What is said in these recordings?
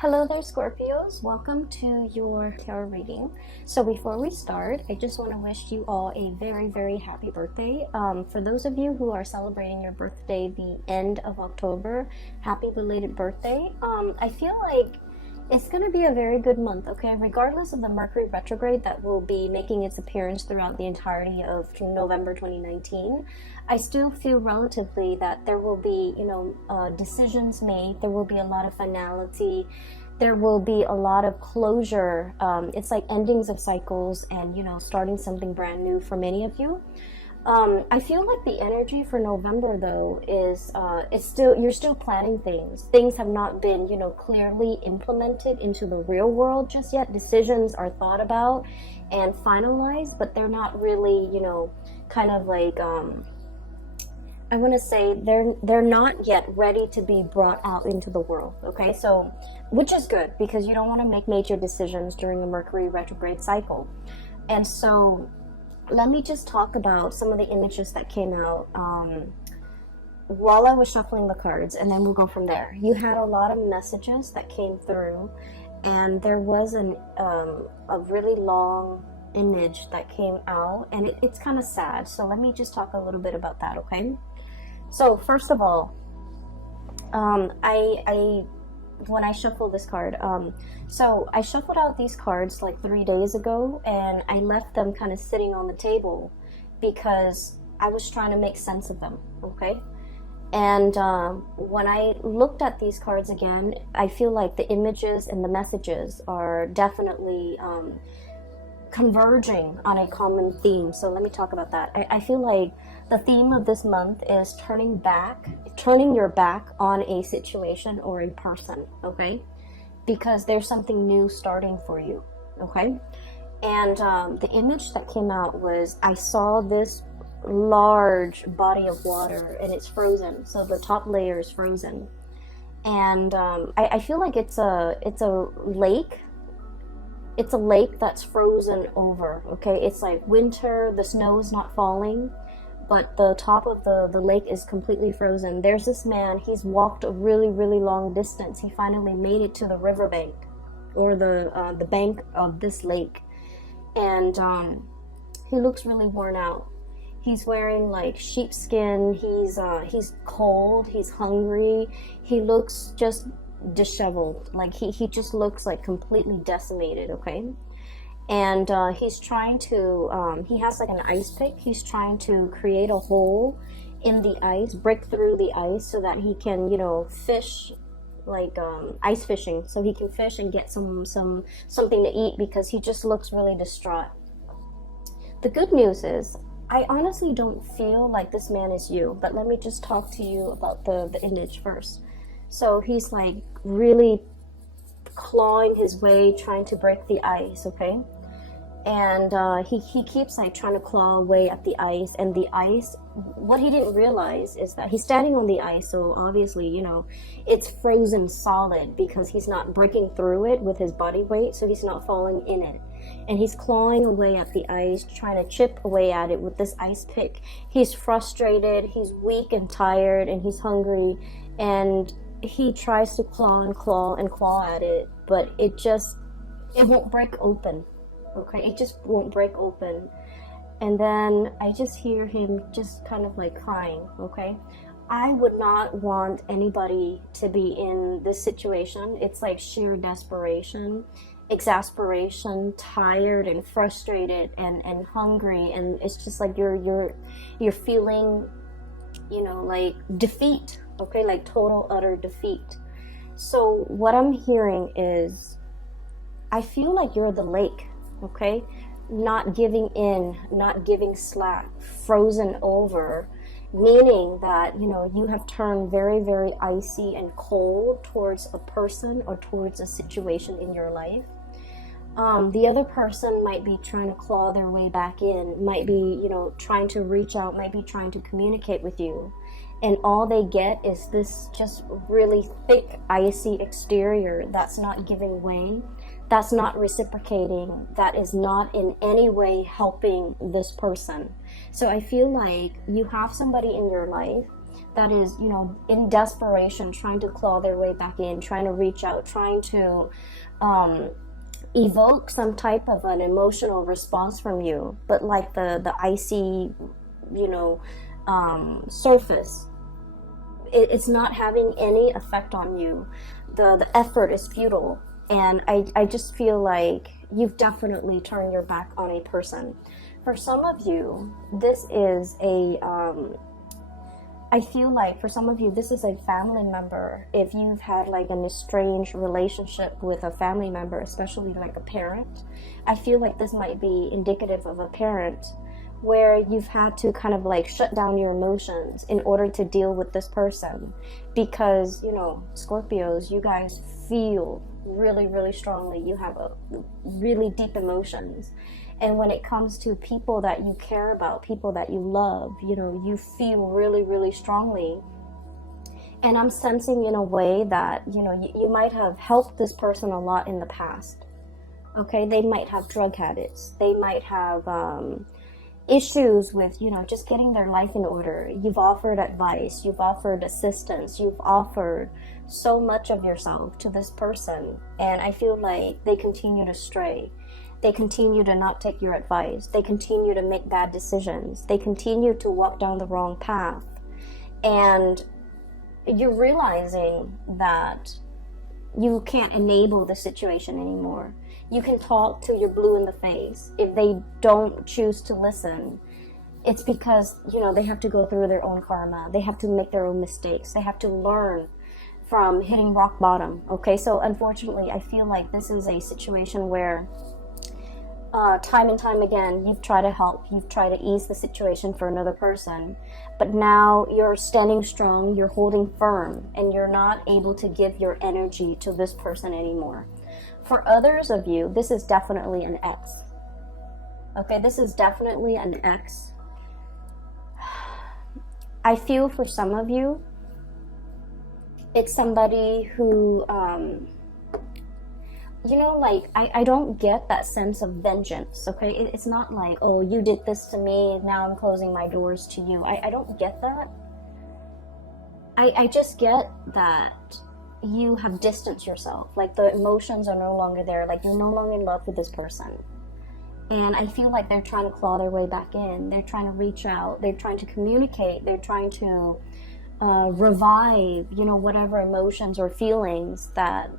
Hello there, Scorpios. Welcome to your tarot reading. So before we start, I just want to wish you all a very, very happy birthday. For those of you who are celebrating your birthday the end of October, happy belated birthday. I feel like it's going to be a very good month, okay? Regardless of the Mercury retrograde that will be making its appearance throughout the entirety of November 2019, I still feel relatively that there will be, decisions made. There will be a lot of finality. There will be a lot of closure. It's like endings of cycles and, starting something brand new for many of you. I feel like the energy for November though is you're still planning things. Things have not been, clearly implemented into the real world just yet. Decisions are thought about and finalized, but they're not really, kind of like I want to say they're not yet ready to be brought out into the world, okay? So, which is good because you don't want to make major decisions during a Mercury retrograde cycle. And so let me just talk about some of the images that came out while I was shuffling the cards, and then we'll go from there. You had a lot of messages that came through, and there was a really long image that came out, and it's kind of sad. So let me just talk a little bit about that, okay? So first of all, when I shuffled this card, so I shuffled out these cards like 3 days ago, and I left them kind of sitting on the table because I was trying to make sense of them, okay? And when I looked at these cards again, I feel like the images and the messages are definitely converging on a common theme. So let me talk about that. I feel like the theme of this month is turning your back on a situation or a person, okay? Because there's something new starting for you, okay? And the image that came out was, I saw this large body of water and it's frozen. So the top layer is frozen. And I feel like it's a lake. It's a lake that's frozen over, okay? It's like winter, the snow is not falling, but the top of the lake is completely frozen. There's this man, he's walked a really, really long distance. He finally made it to the riverbank, or the bank of this lake. And he looks really worn out. He's wearing like sheepskin, he's cold, he's hungry, he looks just disheveled, like he just looks like completely decimated, okay? And he's trying to he has like an ice pick. He's trying to create a hole in the ice, break through the ice so that he can fish, like ice fishing, so he can fish and get something to eat, because he just looks really distraught. The good news is, I honestly don't feel like this man is you, but let me just talk to you about the image first. So he's like really clawing his way, trying to break the ice, okay? And he keeps like trying to claw away at the ice, and the ice, what he didn't realize is that he's standing on the ice, so obviously, it's frozen solid because he's not breaking through it with his body weight, so he's not falling in it. And he's clawing away at the ice, trying to chip away at it with this ice pick. He's frustrated, he's weak and tired, and he's hungry, and he tries to claw and claw and claw at it, but it won't break open, okay? It just won't break open. And then I just hear him just kind of like crying, okay? I would not want anybody to be in this situation. It's like sheer desperation, exasperation, tired and frustrated and hungry, and it's just like you're feeling, like defeat, okay? Like total utter defeat. So what I'm hearing is, I feel like you're the lake, okay? Not giving in, not giving slack, frozen over, meaning that you have turned very, very icy and cold towards a person or towards a situation in your life. The other person might be trying to claw their way back in, might be trying to reach out, might be trying to communicate with you, and all they get is this just really thick, icy exterior that's not giving way, that's not reciprocating, that is not in any way helping this person. So I feel like you have somebody in your life that is, you know, in desperation, trying to claw their way back in, trying to reach out, trying to evoke some type of an emotional response from you, but like the icy, you know, surface, it's not having any effect on you. The effort is futile, and I just feel like you've definitely turned your back on a person. For some of you, this is a I feel like for some of you, this is a family member. If you've had like an estranged relationship with a family member, especially like a parent, I feel like this might be indicative of a parent where you've had to kind of like shut down your emotions in order to deal with this person. Because, you know, Scorpios, you guys feel really, really strongly. You have a really deep emotions. And when it comes to people that you care about, people that you love, you know, you feel really, really strongly. And I'm sensing in a way that, you know, you might have helped this person a lot in the past. Okay, they might have drug habits. They might have issues with, you know, just getting their life in order. You've offered advice. You've offered assistance. You've offered so much of yourself to this person. And I feel like they continue to stray. They continue to not take your advice. They continue to make bad decisions. They continue to walk down the wrong path. And you're realizing that you can't enable the situation anymore. You can talk till you're blue in the face. If they don't choose to listen, it's because, you know, they have to go through their own karma. They have to make their own mistakes. They have to learn from hitting rock bottom. Okay, so unfortunately, I feel like this is a situation where time and time again, you've tried to help, you've tried to ease the situation for another person, but now you're standing strong, you're holding firm, and you're not able to give your energy to this person anymore. For others of you, this is definitely an ex. Okay, this is definitely an ex. I feel for some of you, it's somebody who, you know, like, I don't get that sense of vengeance, okay? It's not like, oh, you did this to me, now I'm closing my doors to you. I don't get that. I just get that you have distanced yourself. Like, the emotions are no longer there. Like, you're no longer in love with this person. And I feel like they're trying to claw their way back in. They're trying to reach out. They're trying to communicate. They're trying to revive, you know, whatever emotions or feelings that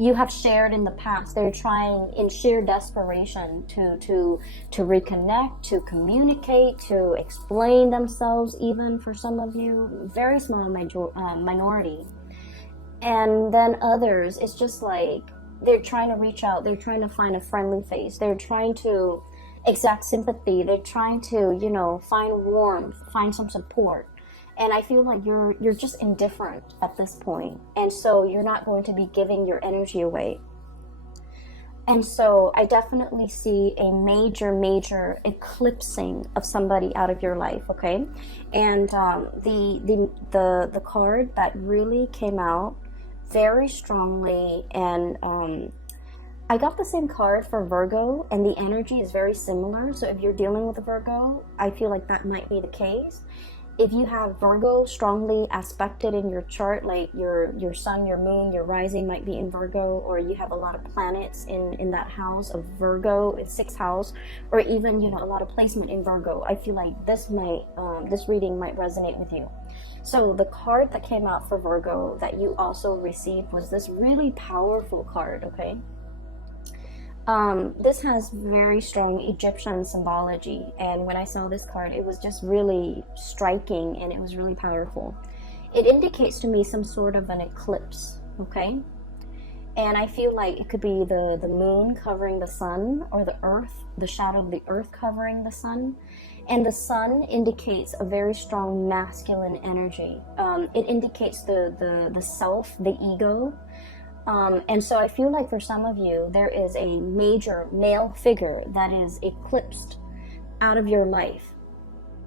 you have shared in the past. They're trying in sheer desperation to reconnect, to communicate, to explain themselves, even for some of you, very small minority. And then others, it's just like they're trying to reach out, they're trying to find a friendly face, they're trying to exact sympathy, they're trying to, you know, find warmth, find some support. And I feel like you're just indifferent at this point. And so you're not going to be giving your energy away. And so I definitely see a major eclipsing of somebody out of your life, okay? And the card that really came out very strongly, and I got the same card for Virgo, and the energy is very similar. So if you're dealing with a Virgo, I feel like that might be the case. If you have Virgo strongly aspected in your chart, like your sun, your moon, your rising might be in Virgo, or you have a lot of planets in that house of Virgo, in 6th house, or even, you know, a lot of placement in Virgo, I feel like this reading might resonate with you. So the card that came out for Virgo that you also received was this really powerful card, okay? This has very strong Egyptian symbology, and when I saw this card, it was just really striking, and it was really powerful. It indicates to me some sort of an eclipse, okay? And I feel like it could be the moon covering the sun, or the earth, the shadow of the earth covering the sun. And the sun indicates a very strong masculine energy. It indicates the self, the ego. And so I feel like for some of you, there is a major male figure that is eclipsed out of your life.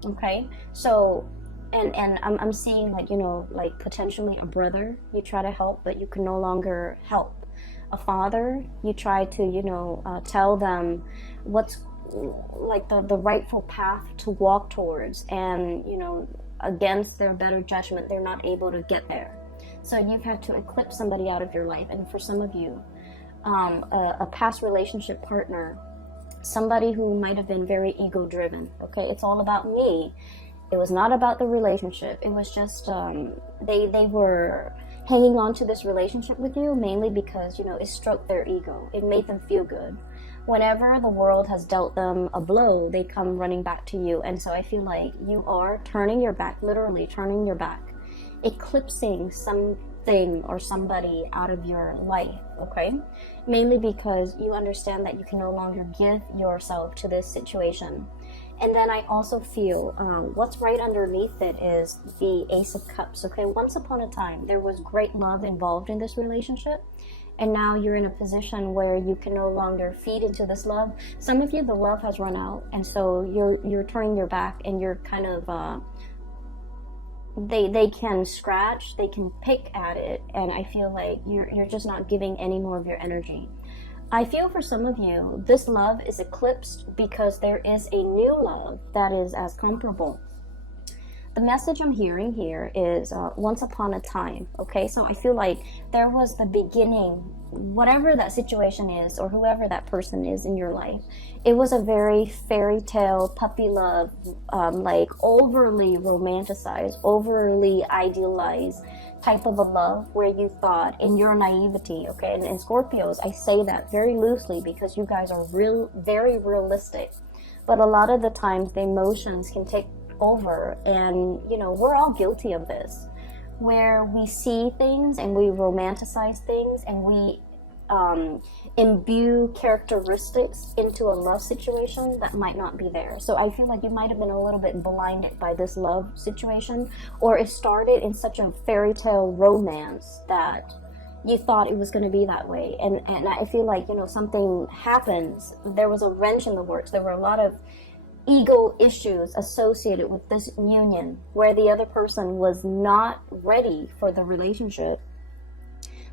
Okay? So, and I'm seeing, like, you know, like potentially a brother you try to help, but you can no longer help. A father, you try to, you know, tell them what's like the rightful path to walk towards. And, you know, against their better judgment, they're not able to get there. So you've had to eclipse somebody out of your life. And for some of you, a past relationship partner, somebody who might have been very ego driven. Okay, it's all about me. It was not about the relationship. It was just they were hanging on to this relationship with you mainly because, you know, it stroked their ego. It made them feel good. Whenever the world has dealt them a blow, they come running back to you. And so I feel like you are turning your back, literally turning your back, eclipsing something or somebody out of your life, okay? Mainly because you understand that you can no longer give yourself to this situation. And then I also feel what's right underneath it is the Ace of Cups, okay? Once upon a time, there was great love involved in this relationship. And now you're in a position where you can no longer feed into this love. Some of you, the love has run out. And so you're turning your back and you're kind of, they can scratch, they can pick at it. And I feel like you're just not giving any more of your energy. I feel for some of you, this love is eclipsed because there is a new love that is as comparable. The message I'm hearing here is once upon a time, okay? So I feel like there was the beginning, whatever that situation is or whoever that person is in your life. It was a very fairy tale, puppy love, like overly romanticized, overly idealized type of a love where you thought in your naivety, okay? And Scorpios, I say that very loosely because you guys are very realistic. But a lot of the times the emotions can take over, and you know, we're all guilty of this, where we see things and we romanticize things and we imbue characteristics into a love situation that might not be there. So I feel like you might have been a little bit blinded by this love situation, or it started in such a fairy tale romance that you thought it was going to be that way. And I feel like, you know, something happens. There was a wrench in the works. There were a lot of ego issues associated with this union where the other person was not ready for the relationship.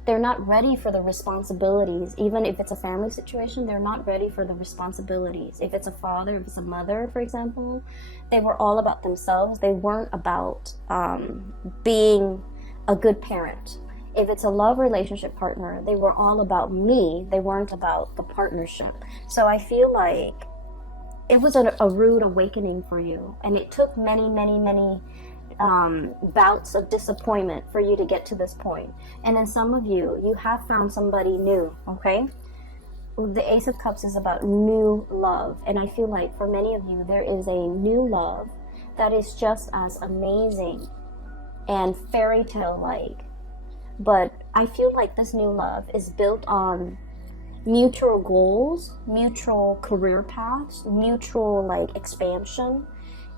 They're not ready for the responsibilities. Even if it's a family situation, they're not ready for the responsibilities. If it's a father, if it's a mother, for example, they were all about themselves. They weren't about being a good parent. If it's a love relationship partner, they were all about me. They weren't about the partnership. So I feel like it was a rude awakening for you, and it took many bouts of disappointment for you to get to this point. And then some of you have found somebody new, okay? The Ace of Cups is about new love, and I feel like for many of you, there is a new love that is just as amazing and fairy tale-like. But I feel like this new love is built on mutual goals, mutual career paths, mutual like expansion.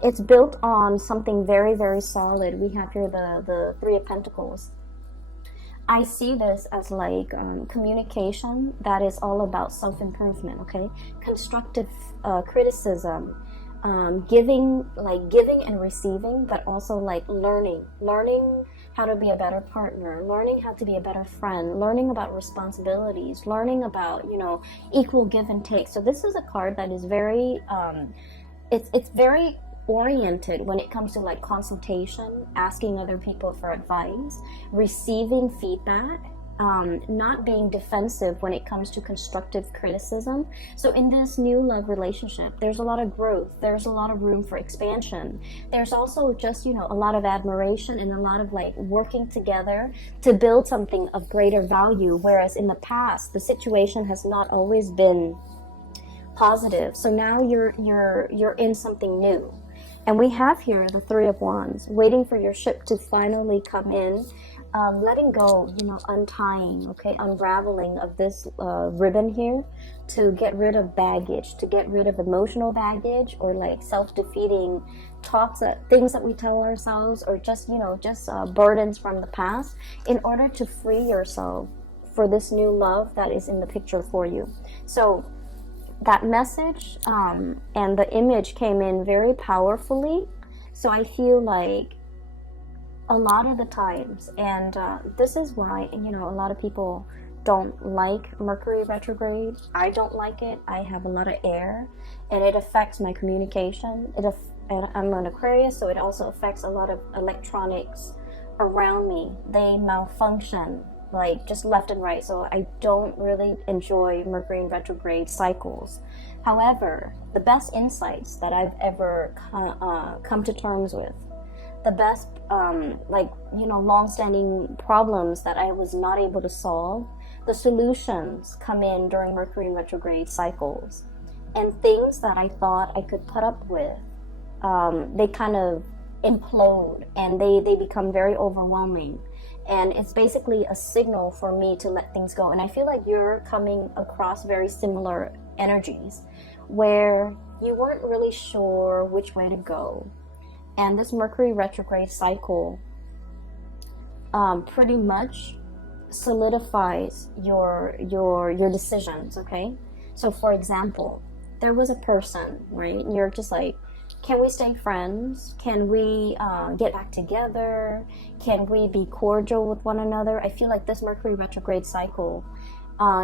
It's built on something very solid. We have here the Three of Pentacles. I see this as like communication that is all about self-improvement, okay? Constructive criticism, giving and receiving, but also like learning how to be a better partner, learning how to be a better friend, learning about responsibilities, learning about, you know, equal give and take. So this is a card that is very, it's very oriented when it comes to like consultation, asking other people for advice, receiving feedback, not being defensive when it comes to constructive criticism. So in this new love relationship, there's a lot of growth. There's a lot of room for expansion. There's also just, you know, a lot of admiration and a lot of like working together to build something of greater value. Whereas in the past, the situation has not always been positive. So now you're in something new. And we have here the Three of Wands, waiting for your ship to finally come in. Letting go, you know, untying, okay, unraveling of this ribbon here to get rid of baggage, to get rid of emotional baggage or like self-defeating talks, things that we tell ourselves, or just, you know, just burdens from the past, in order to free yourself for this new love that is in the picture for you. So that message and the image came in very powerfully. So I feel like a lot of the times, and this is why, you know, a lot of people don't like Mercury retrograde. I don't like it. I have a lot of air and it affects my communication. It and I'm an Aquarius, so it also affects a lot of electronics around me. They malfunction like just left and right, so I don't really enjoy Mercury in retrograde cycles. However, the best insights that I've ever come to terms with, the best long-standing problems that I was not able to solve, the solutions come in during Mercury in retrograde cycles. And things that I thought I could put up with, they kind of implode, and they become very overwhelming. And it's basically a signal for me to let things go. And I feel like you're coming across very similar energies where you weren't really sure which way to go. And this Mercury retrograde cycle pretty much solidifies your decisions, okay? So for example, there was a person, right? And you're just like, can we stay friends? Can we get back together? Can we be cordial with one another? I feel like this Mercury retrograde cycle,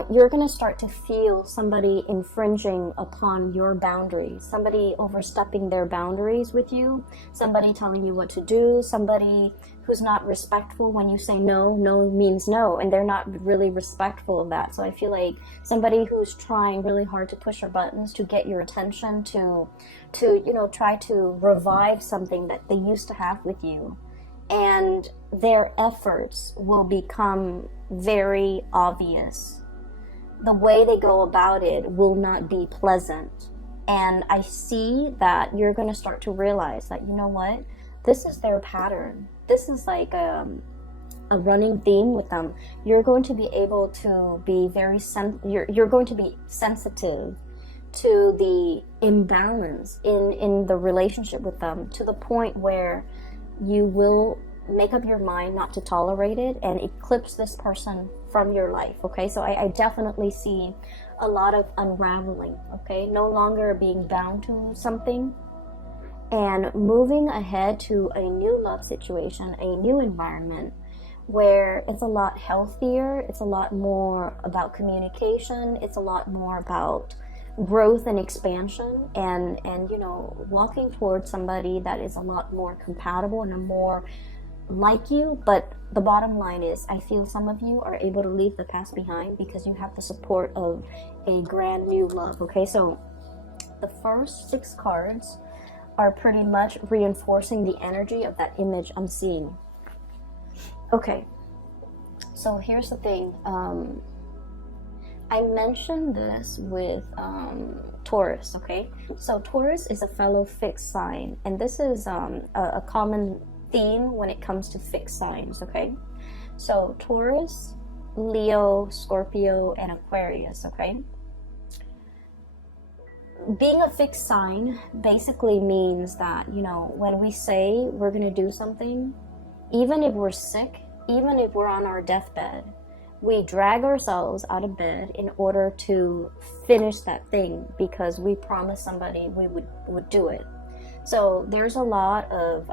you're going to start to feel somebody infringing upon your boundaries, somebody overstepping their boundaries with you, somebody telling you what to do, somebody who's not respectful when you say no. No means no, and they're not really respectful of that. So I feel like somebody who's trying really hard to push your buttons to get your attention, to try to revive something that they used to have with you, and their efforts will become very obvious. The way they go about it will not be pleasant. And I see that you're going to start to realize that, you know what, this is their pattern. This is like a running theme with them. You're going to be able to be you're going to be sensitive to the imbalance in the relationship with them, to the point where you will make up your mind not to tolerate it and eclipse this person from your life, okay? So I definitely see a lot of unraveling, okay? No longer being bound to something and moving ahead to a new love situation, a new environment where it's a lot healthier, it's a lot more about communication, it's a lot more about growth and expansion, and walking towards somebody that is a lot more compatible and a more like you. But the bottom line is, I feel some of you are able to leave the past behind because you have the support of a grand new love, okay? So the first 6 cards are pretty much reinforcing the energy of that image I'm seeing. Okay, so here's the thing. I mentioned this with Taurus, okay? So Taurus is a fellow fixed sign, and this is a common theme when it comes to fixed signs, okay? So Taurus, Leo, Scorpio, and Aquarius, okay? Being a fixed sign basically means that, when we say we're going to do something, even if we're sick, even if we're on our deathbed, we drag ourselves out of bed in order to finish that thing because we promised somebody we would do it. So there's a lot of,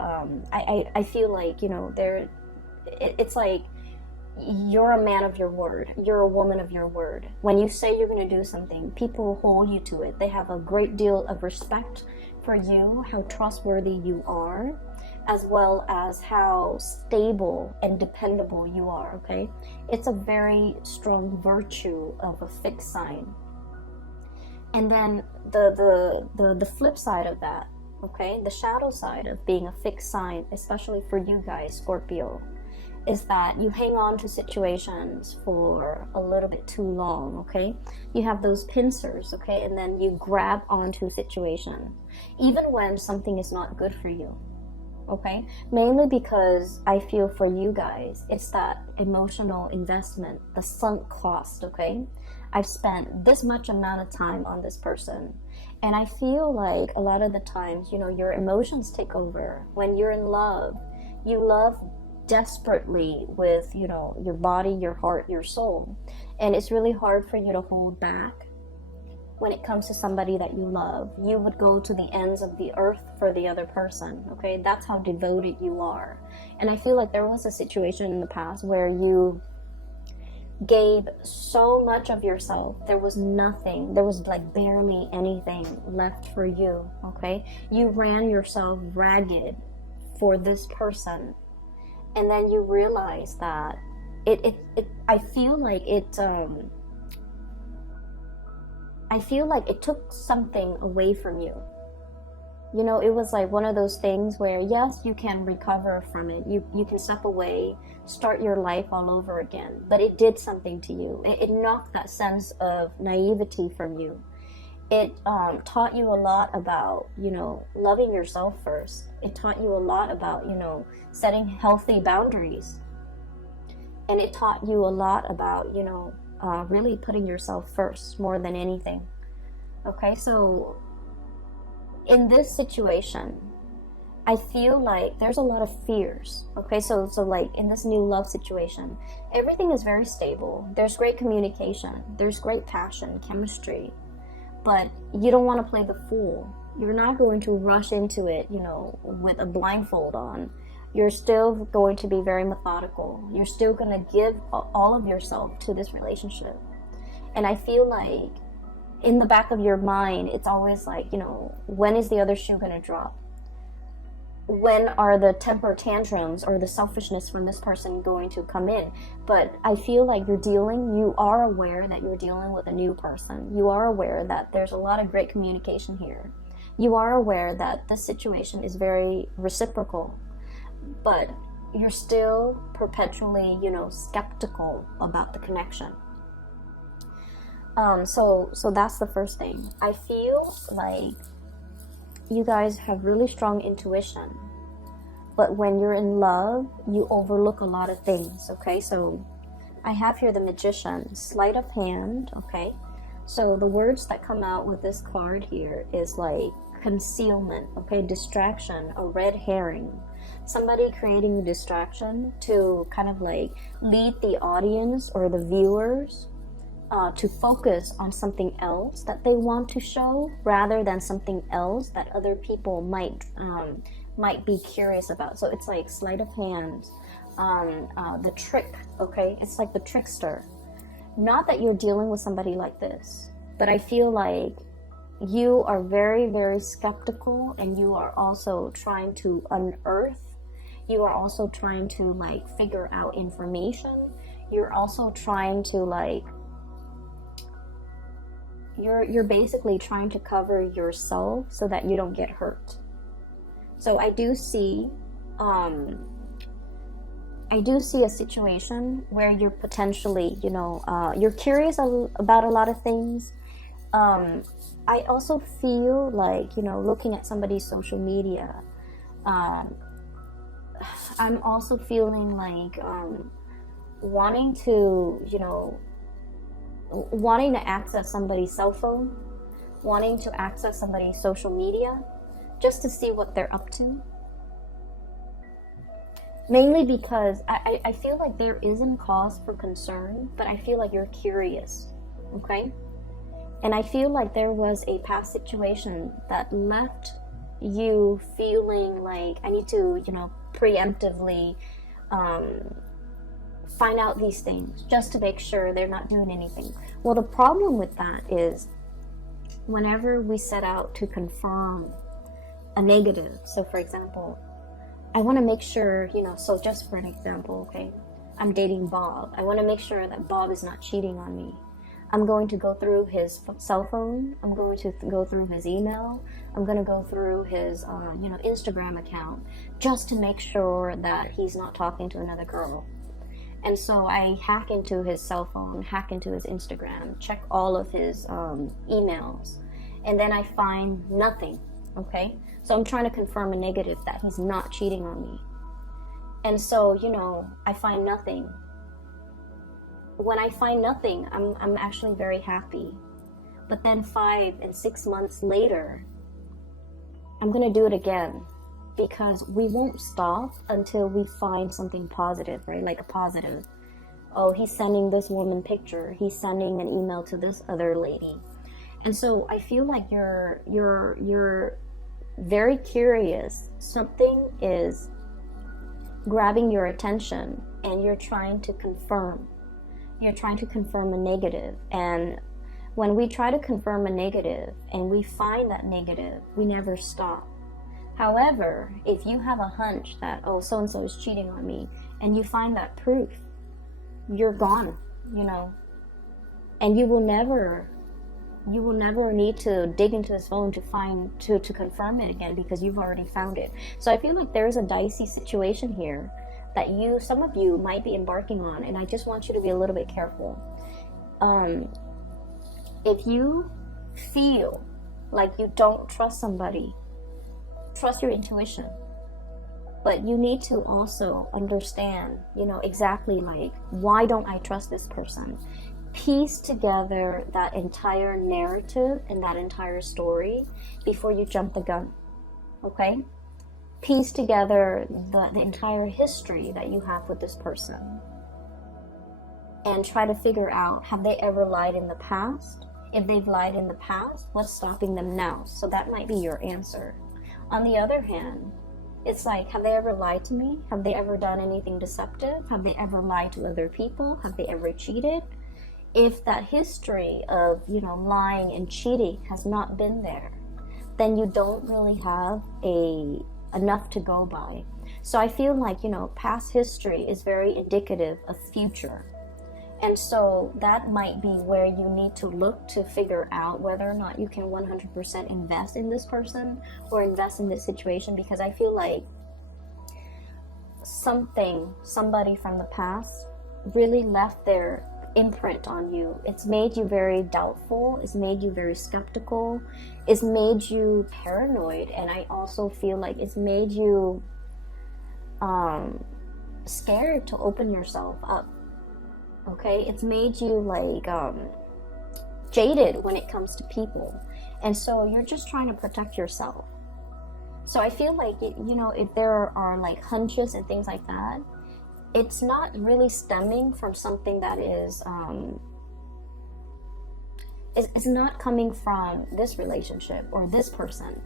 I feel like, it's like you're a man of your word. You're a woman of your word. When you say you're going to do something, people hold you to it. They have a great deal of respect for you, how trustworthy you are, as well as how stable and dependable you are, okay? It's a very strong virtue of a fixed sign. And then the flip side of that, okay, the shadow side of being a fixed sign, especially for you guys, Scorpio, is that you hang on to situations for a little bit too long, okay? You have those pincers, okay? And then you grab onto situations, even when something is not good for you, okay? Mainly because I feel for you guys, it's that emotional investment, the sunk cost, okay? I've spent this much amount of time on this person. And I feel like a lot of the times, your emotions take over. When you're in love, you love desperately with, your body, your heart, your soul. And it's really hard for you to hold back when it comes to somebody that you love. You would go to the ends of the earth for the other person, okay? That's how devoted you are. And I feel like there was a situation in the past where you gave so much of yourself. There was nothing, there was like barely anything left for you, okay? You ran yourself ragged for this person, and then you realize that I feel like it took something away from you. You know, it was like one of those things where, yes, you can recover from it. You can step away, start your life all over again. But it did something to you. It knocked that sense of naivety from you. It taught you a lot about, you know, loving yourself first. It taught you a lot about, you know, setting healthy boundaries. And it taught you a lot about, you know, really putting yourself first more than anything. Okay, so in this situation, I feel like there's a lot of fears. Okay, so like in this new love situation, everything is very stable. There's great communication. There's great passion, chemistry. But you don't want to play the fool. You're not going to rush into it, you know, with a blindfold on. You're still going to be very methodical. You're still going to give all of yourself to this relationship. And I feel like in the back of your mind, it's always like, you know, when is the other shoe going to drop? When are the temper tantrums or the selfishness from this person going to come in? But I feel like you are aware that you're dealing with a new person. You are aware that there's a lot of great communication here. You are aware that the situation is very reciprocal, but you're still perpetually, you know, skeptical about the connection. So that's the first thing. I feel like you guys have really strong intuition, but when you're in love, you overlook a lot of things, okay? So I have here the Magician, sleight of hand, okay? So the words that come out with this card here is like concealment, okay? Distraction, a red herring. Somebody creating a distraction to kind of like lead the audience or the viewers to focus on something else that they want to show rather than something else that other people might be curious about. So it's like sleight of hand, the trick, okay? It's like the trickster. Not that you're dealing with somebody like this, but I feel like you are very, very skeptical, and you are also trying to unearth. You are also trying to like figure out information. You're also trying to like you're basically trying to cover yourself so that you don't get hurt. So I do see a situation where you're potentially, you know, you're curious about a lot of things. I also feel like, you know, looking at somebody's social media, I'm also feeling like wanting to access somebody's cell phone, wanting to access somebody's social media, just to see what they're up to. Mainly because I feel like there isn't cause for concern, but I feel like you're curious, okay? And I feel like there was a past situation that left you feeling like I need to, you know, preemptively find out these things just to make sure they're not doing anything. Well, the problem with that is whenever we set out to confirm a negative, so for example, I want to make sure, you know, so just for an example, okay, I'm dating Bob. I want to make sure that Bob is not cheating on me. I'm going to go through his cell phone. I'm going to go through his email. I'm going to go through his, Instagram account just to make sure that he's not talking to another girl. And so I hack into his cell phone, hack into his Instagram, check all of his emails, and then I find nothing, okay? So I'm trying to confirm a negative that he's not cheating on me. And so, you know, I find nothing. When I find nothing, I'm actually very happy. But then 5 and 6 months later, I'm gonna do it again, because we won't stop until we find something positive, right? Like a positive. Oh, he's sending this woman picture. He's sending an email to this other lady. And so I feel like you're very curious. Something is grabbing your attention and you're trying to confirm. you're trying to confirm a negative. And when we try to confirm a negative and we find that negative, we never stop. However, if you have a hunch that, oh, so-and-so is cheating on me, and you find that proof, you're gone, and you will never need to dig into his phone to confirm it again, because you've already found it. So I feel like there's a dicey situation here that some of you might be embarking on, and I just want you to be a little bit careful. If you feel like you don't trust somebody, trust your intuition. But you need to also understand, exactly like, why don't I trust this person? Piece together that entire narrative and that entire story before you jump the gun, okay? Piece together the entire history that you have with this person. And try to figure out, have they ever lied in the past? If they've lied in the past, what's stopping them now? So that might be your answer. On the other hand, it's like, have they ever lied to me? Have they ever done anything deceptive? Have they ever lied to other people? Have they ever cheated? If that history of, lying and cheating has not been there, then you don't really have enough to go by. So I feel like, past history is very indicative of future. And so that might be where you need to look to figure out whether or not you can 100% invest in this person or invest in this situation, because I feel like somebody from the past really left their imprint on you. It's made you very doubtful. It's made you very skeptical. It's made you paranoid. And I also feel like it's made you scared to open yourself up. Okay, it's made you like jaded when it comes to people, and so you're just trying to protect yourself. So I feel like if there are like hunches and things like that, it's not really stemming from something that is not coming from this relationship or this person.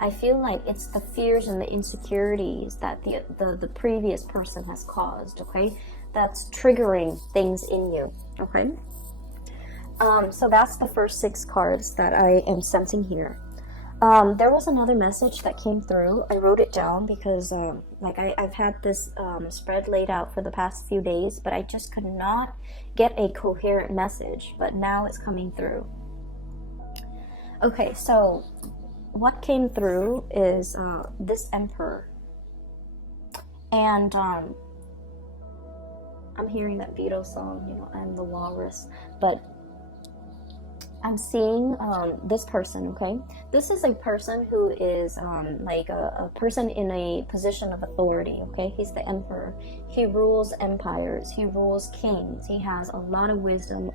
I feel like it's the fears and the insecurities that the previous person has caused, okay? That's triggering things in you, okay? So that's the first 6 cards that I am sensing here. There was another message that came through. I wrote it down because I've had this spread laid out for the past few days, but I just could not get a coherent message, but now it's coming through. Okay, so what came through is this Emperor, and I'm hearing that Beatles song, I'm the walrus, but I'm seeing this person, okay? This is a person who is like a person in a position of authority, okay? He's the Emperor. He rules empires. He rules kings. He has a lot of wisdom,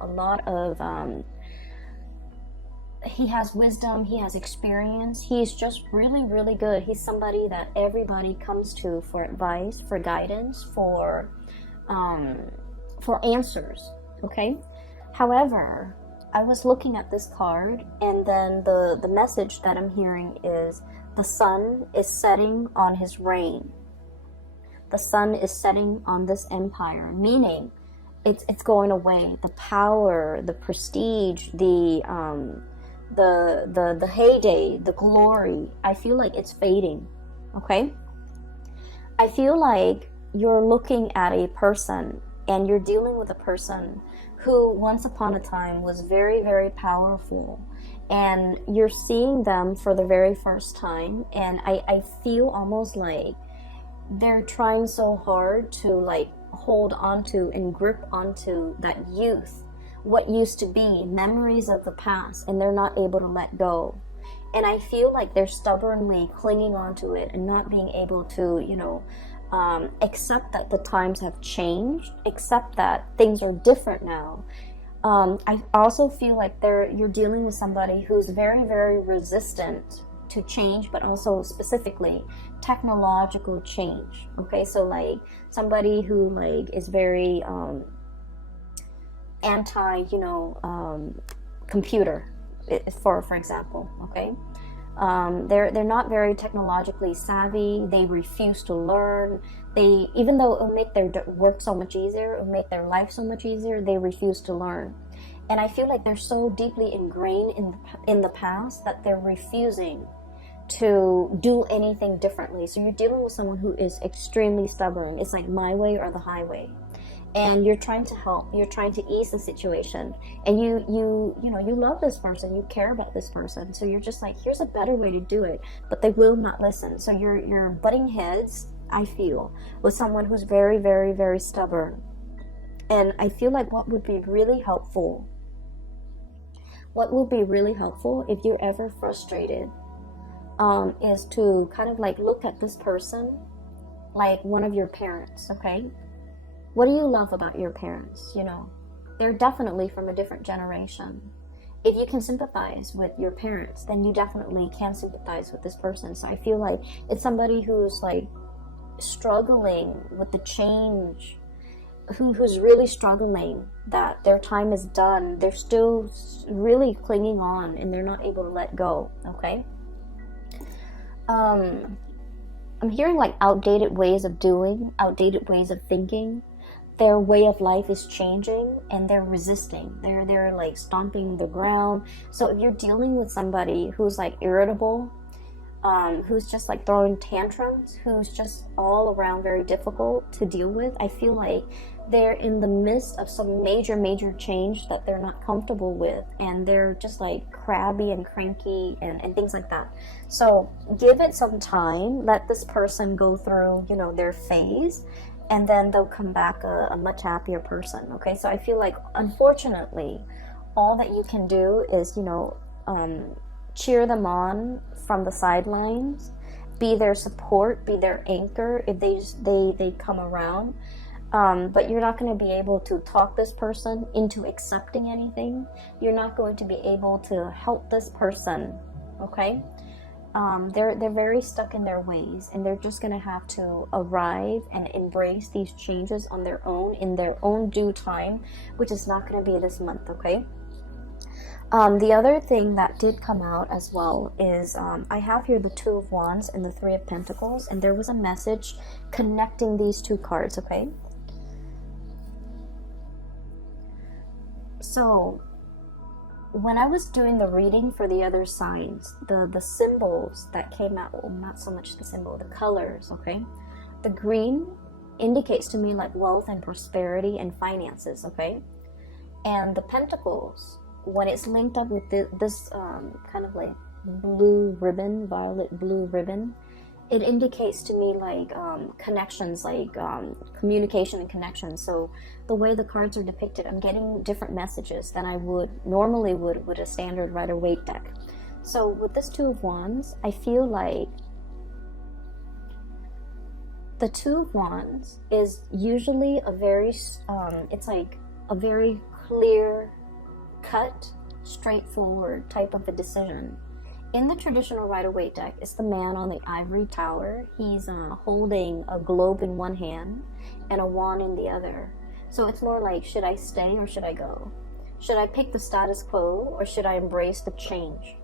he has wisdom, he has experience. He's just really, really good. He's somebody that everybody comes to for advice, for guidance, for answers, okay? However, I was looking at this card, and then the message that I'm hearing is the sun is setting on his reign. The sun is setting on this empire, meaning it's going away. The power, the prestige, the heyday, the glory, I feel like it's fading, okay? I feel like you're looking at a person, and you're dealing with a person who once upon a time was very, very powerful, and you're seeing them for the very first time, and I feel almost like they're trying so hard to like hold onto and grip onto that youth, what used to be, memories of the past, and they're not able to let go. And I feel like they're stubbornly clinging onto it and not being able to, accept that the times have changed, accept that things are different now. I also feel like you're dealing with somebody who's very, very resistant to change, but also specifically technological change. Okay, so like somebody who like is very anti, computer, for example. Okay, They're not very technologically savvy. They refuse to learn. They, even though it'll make their work so much easier, it'll make their life so much easier, they refuse to learn. And I feel like they're so deeply ingrained in the past that they're refusing to do anything differently. So you're dealing with someone who is extremely stubborn. It's like my way or the highway. And you're trying to help, you're trying to ease the situation, and you know, you love this person, you care about this person, so you're just like, here's a better way to do it, but they will not listen. So you're butting heads, I feel, with someone who's very, very, very stubborn. And I feel like what would be really helpful if you're ever frustrated, is to kind of like look at this person like one of your parents, okay? What do you love about your parents? You know, they're definitely from a different generation. If you can sympathize with your parents, then you definitely can sympathize with this person. So I feel like it's somebody who's like struggling with the change, who's really struggling that their time is done. They're still really clinging on and they're not able to let go, okay? I'm hearing like outdated ways of doing, outdated ways of thinking. Their way of life is changing and they're resisting. They're like stomping the ground. So if you're dealing with somebody who's like irritable, who's just like throwing tantrums, who's just all around very difficult to deal with, I feel like they're in the midst of some major change that they're not comfortable with, and they're just like crabby and cranky and things like that. So give it some time, let this person go through, you know, their phase, and then they'll come back a much happier person, okay? So I feel like, unfortunately, all that you can do is, you know, cheer them on from the sidelines, be their support, be their anchor if they come around. But you're not going to be able to talk this person into accepting anything. You're not going to be able to help this person, okay? They're very stuck in their ways, and they're just going to have to arrive and embrace these changes on their own, in their own due time, which is not going to be this month, okay? The other thing that did come out as well is I have here the Two of Wands and the Three of Pentacles, and there was a message connecting these two cards, okay? So when I was doing the reading for the other signs, the symbols that came out, well, not so much the symbol, the colors, okay? The green indicates to me like wealth and prosperity and finances, okay? And the pentacles, when it's linked up with this kind of like blue ribbon, violet blue ribbon, it indicates to me like connections, like communication and connections. So the way the cards are depicted, I'm getting different messages than I would normally would with a standard Rider-Waite deck. So with this Two of Wands, I feel like the Two of Wands is usually a very, it's like a very clear cut, straightforward type of a decision. In the traditional Rider-Waite deck, it's the man on the ivory tower. He's holding a globe in one hand and a wand in the other. So it's more like, should I stay or should I go? Should I pick the status quo or should I embrace the change?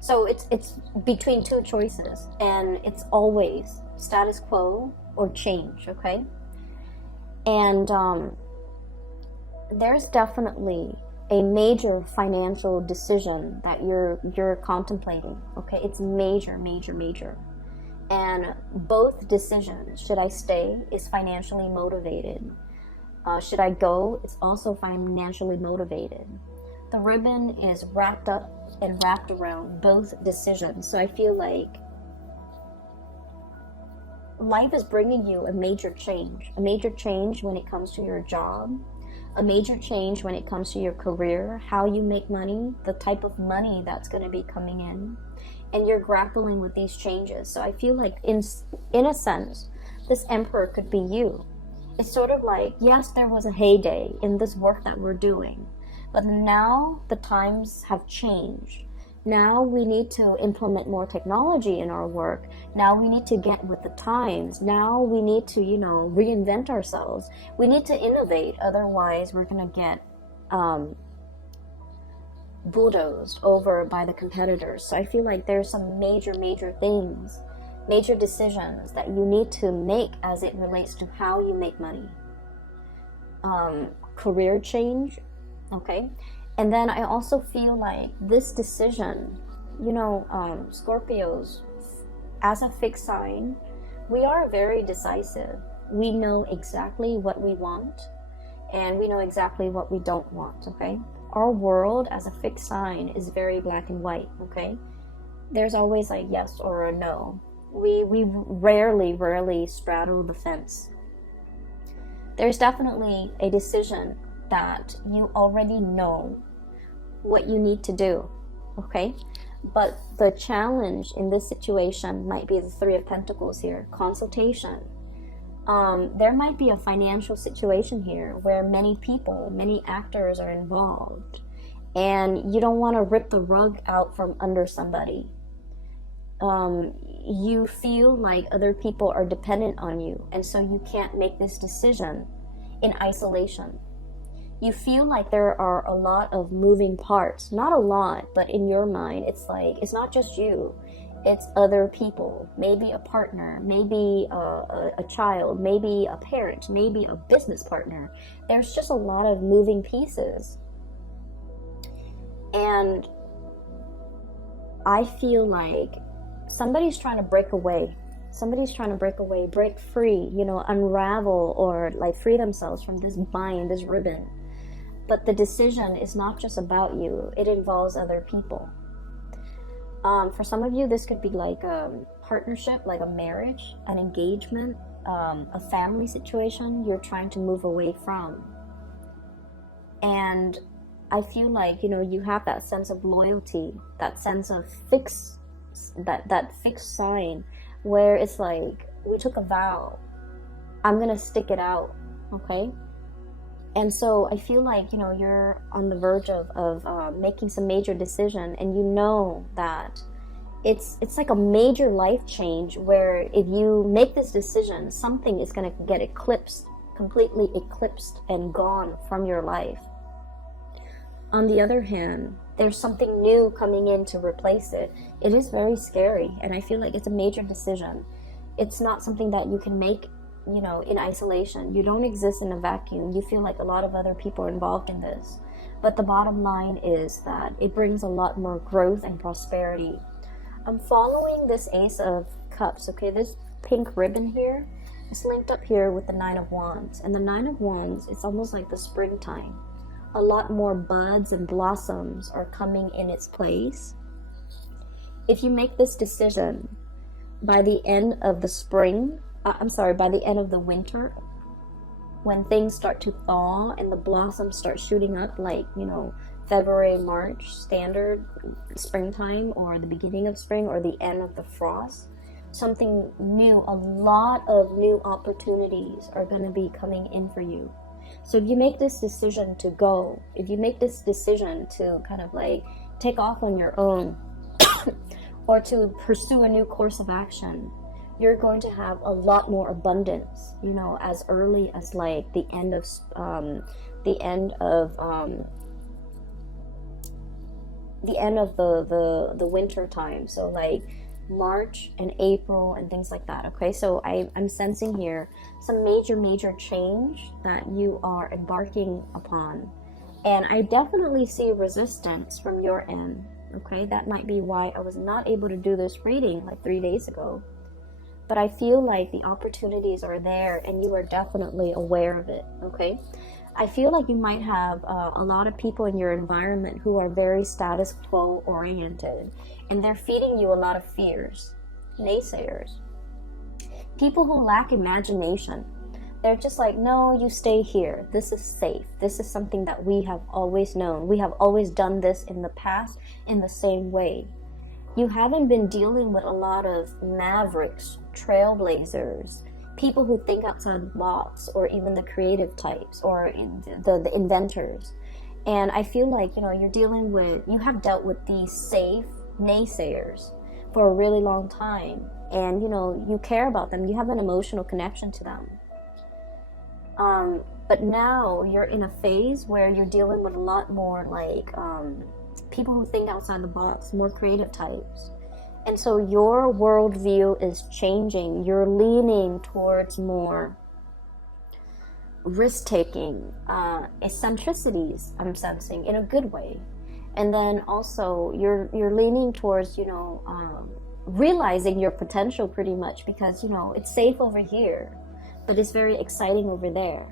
So it's between two choices, and it's always status quo or change, okay? And there's definitely a major financial decision that you're contemplating, okay? It's major. And both decisions, should I stay, is financially motivated. Should I go, it's also financially motivated. The ribbon is wrapped up and wrapped around both decisions. So I feel like life is bringing you a major change when it comes to your job, a major change when it comes to your career, how you make money, the type of money that's going to be coming in, and you're grappling with these changes. So I feel like in a sense, this Emperor could be you. It's sort of like, yes, there was a heyday in this work that we're doing, but now the times have changed. Now we need to implement more technology in our work. Now we need to get with the times. Now we need to, reinvent ourselves. We need to innovate. Otherwise, we're going to get bulldozed over by the competitors. So I feel like there's some major things, major decisions that you need to make as it relates to how you make money. Career change, okay? And then I also feel like this decision, you know, Scorpios, as a fixed sign, we are very decisive. We know exactly what we want, and we know exactly what we don't want, okay? Our world as a fixed sign is very black and white, okay? There's always like yes or a no. We rarely straddle the fence. There's definitely a decision that you already know what you need to do, okay? But the challenge in this situation might be the Three of Pentacles here, consultation. There might be a financial situation here where many people, many actors are involved, and you don't want to rip the rug out from under somebody. You feel like other people are dependent on you, and so you can't make this decision in isolation. You feel like there are a lot of moving parts. Not a lot, but in your mind, it's like, it's not just you. It's other people, maybe a partner, maybe a child, maybe a parent, maybe a business partner. There's just a lot of moving pieces. And I feel like somebody's trying to break away. Somebody's trying to break away, break free, you know, unravel, or like free themselves from this bind, this ribbon. But the decision is not just about you. It involves other people. For some of you, this could be like a partnership, like a marriage, an engagement, a family situation you're trying to move away from. And I feel like, you know, you have that sense of loyalty, that sense of that fixed sign where it's like, we took a vow, I'm gonna stick it out, okay? And so I feel like, you know, you're on the verge of making some major decision, and you know that it's like a major life change where if you make this decision, something is going to get eclipsed, completely eclipsed and gone from your life. On the other hand, there's something new coming in to replace it. It is very scary, and I feel like it's a major decision. It's not something that you can make, you know, in isolation. You don't exist in a vacuum. You feel like a lot of other people are involved in this. But the bottom line is that it brings a lot more growth and prosperity. I'm following this Ace of Cups, okay? This pink ribbon here is linked up here with the Nine of Wands. And the Nine of Wands, it's almost like the springtime. A lot more buds and blossoms are coming in its place. If you make this decision by the end of the spring, by the end of the winter, when things start to thaw and the blossoms start shooting up, like, you know, February, March, standard springtime, or the beginning of spring, or the end of the frost, something new, a lot of new opportunities are going to be coming in for you. So if you make this decision to go, if you make this decision to kind of like take off on your own, or to pursue a new course of action, you're going to have a lot more abundance, you know, as early as like the end of the winter time. So like March and April and things like that. Okay, so I'm sensing here some major change that you are embarking upon, and I definitely see resistance from your end. Okay, that might be why I was not able to do this reading like 3 days ago. But I feel like the opportunities are there, and you are definitely aware of it, okay? I feel like you might have a lot of people in your environment who are very status quo oriented, and they're feeding you a lot of fears, naysayers. People who lack imagination. They're just like, no, you stay here. This is safe. This is something that we have always known. We have always done this in the past in the same way. You haven't been dealing with a lot of mavericks, trailblazers, people who think outside the box, or even the creative types, or the inventors. And I feel like, you know, you have dealt with these safe naysayers for a really long time. And, you know, you care about them. You have an emotional connection to them. But now you're in a phase where you're dealing with a lot more like people who think outside the box, more creative types. And so your worldview is changing. You're leaning towards more risk-taking, eccentricities, I'm sensing, in a good way. And then also you're leaning towards, you know, realizing your potential pretty much, because, you know, it's safe over here, but it's very exciting over there.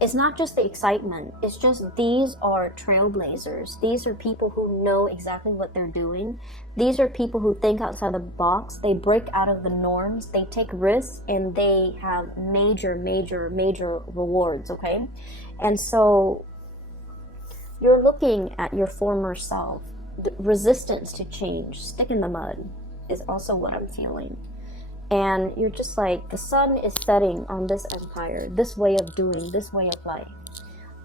It's not just the excitement, it's just these are trailblazers. These are people who know exactly what they're doing. These are people who think outside the box. They break out of the norms, they take risks, and they have major rewards, okay? And so you're looking at your former self. The resistance to change, stick in the mud, is also what I'm feeling. And you're just like, the sun is setting on this empire, this way of doing, this way of life.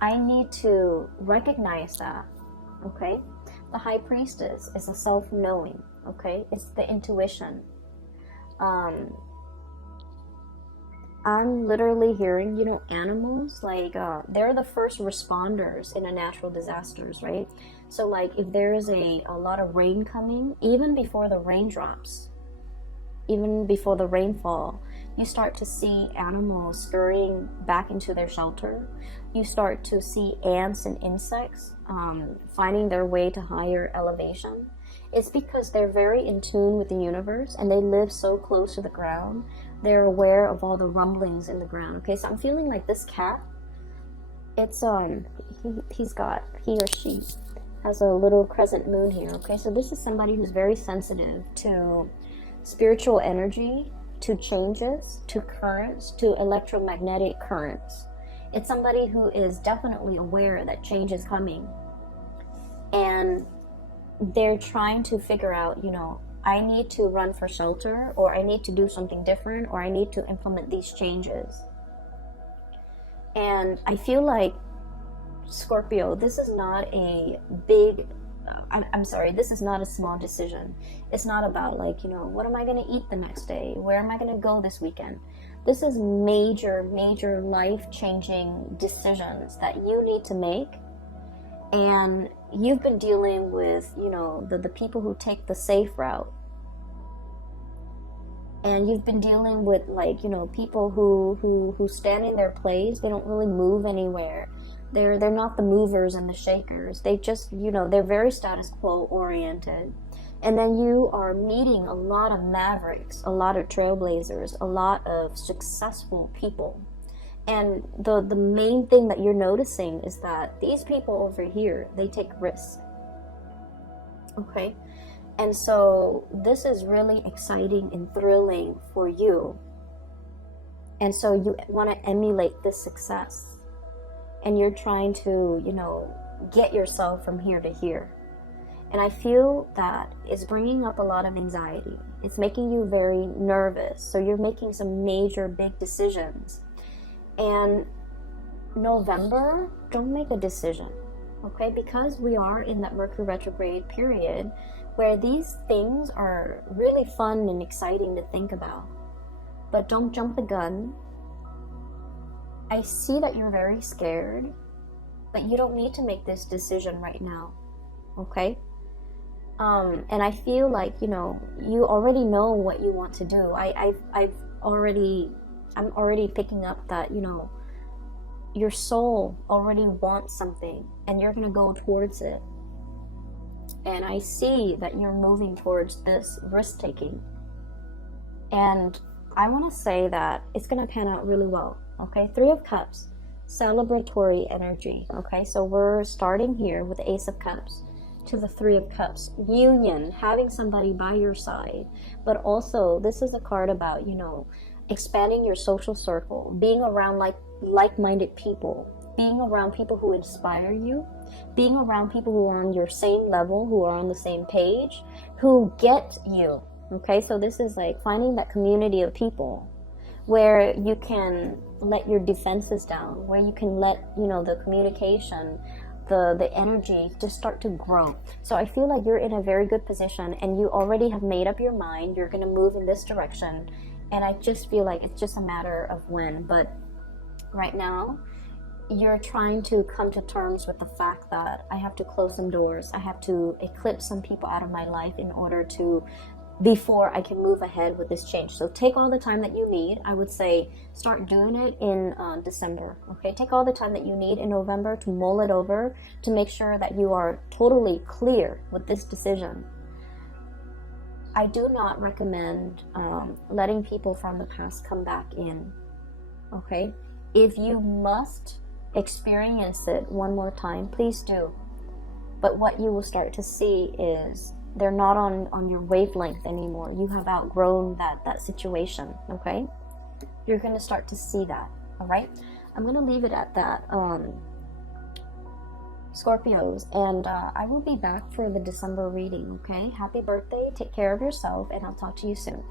I need to recognize that, okay? The high priestess is a self-knowing, okay? It's the intuition. I'm literally hearing, you know, animals, like, they're the first responders in a natural disasters, right? So, like, if there is a lot of rain coming, even before the raindrops, even before the rainfall, you start to see animals scurrying back into their shelter. You start to see ants and insects finding their way to higher elevation. It's because they're very in tune with the universe, and they live so close to the ground. They're aware of all the rumblings in the ground. Okay, so I'm feeling like this cat, it's he or she has a little crescent moon here. Okay, so this is somebody who's very sensitive to spiritual energy, to changes, to currents, to electromagnetic currents. It's somebody who is definitely aware that change is coming, and they're trying to figure out, you know, I need to run for shelter, or I need to do something different, or I need to implement these changes. And I feel like, Scorpio, this is not a big, I'm sorry, this is not a small decision. It's not about, like, you know, what am I going to eat the next day? Where am I going to go this weekend? This is major life-changing decisions that you need to make. And you've been dealing with, you know, the people who take the safe route. And you've been dealing with, like, you know, people who stand in their place. They don't really move anywhere. They're not the movers and the shakers. They just, you know, they're very status quo oriented. And then you are meeting a lot of mavericks, a lot of trailblazers, a lot of successful people. And the main thing that you're noticing is that these people over here, they take risks. Okay? And so this is really exciting and thrilling for you. And so you want to emulate this success. And you're trying to, you know, get yourself from here to here. And I feel that it's bringing up a lot of anxiety. It's making you very nervous. So you're making some major big decisions. And November, don't make a decision, okay? Because we are in that Mercury retrograde period where these things are really fun and exciting to think about. But don't jump the gun. I see that you're very scared, but you don't need to make this decision right now, okay? And I feel like, you know, you already know what you want to do. I'm already picking up that, you know, your soul already wants something, and you're gonna go towards it. And I see that you're moving towards this risk-taking. And I want to say that it's gonna pan out really well. Okay, 3 of Cups, celebratory energy. Okay, so we're starting here with the Ace of Cups to the 3 of Cups. Union, having somebody by your side. But also, this is a card about, you know, expanding your social circle, being around like-minded people, being around people who inspire you, being around people who are on your same level, who are on the same page, who get you. Okay, so this is like finding that community of people where you can let your defenses down, where you can let, you know, the communication, the energy just start to grow. So I feel like you're in a very good position, and you already have made up your mind. You're going to move in this direction, and I just feel like it's just a matter of when. But right now, you're trying to come to terms with the fact that I have to close some doors, I have to eclipse some people out of my life in order to, before I can move ahead with this change. So take all the time that you need. I would say start doing it in December. Okay, take all the time that you need in November to mull it over, to make sure that you are totally clear with this decision. I do not recommend letting people from the past come back in. Okay, if you must experience it one more time, please do. But what you will start to see is they're not on your wavelength anymore. You have outgrown that situation. Okay, you're going to start to see that. All right, I'm going to leave it at that, Scorpios, and I will be back for the December reading. Okay, happy birthday, take care of yourself, and I'll talk to you soon.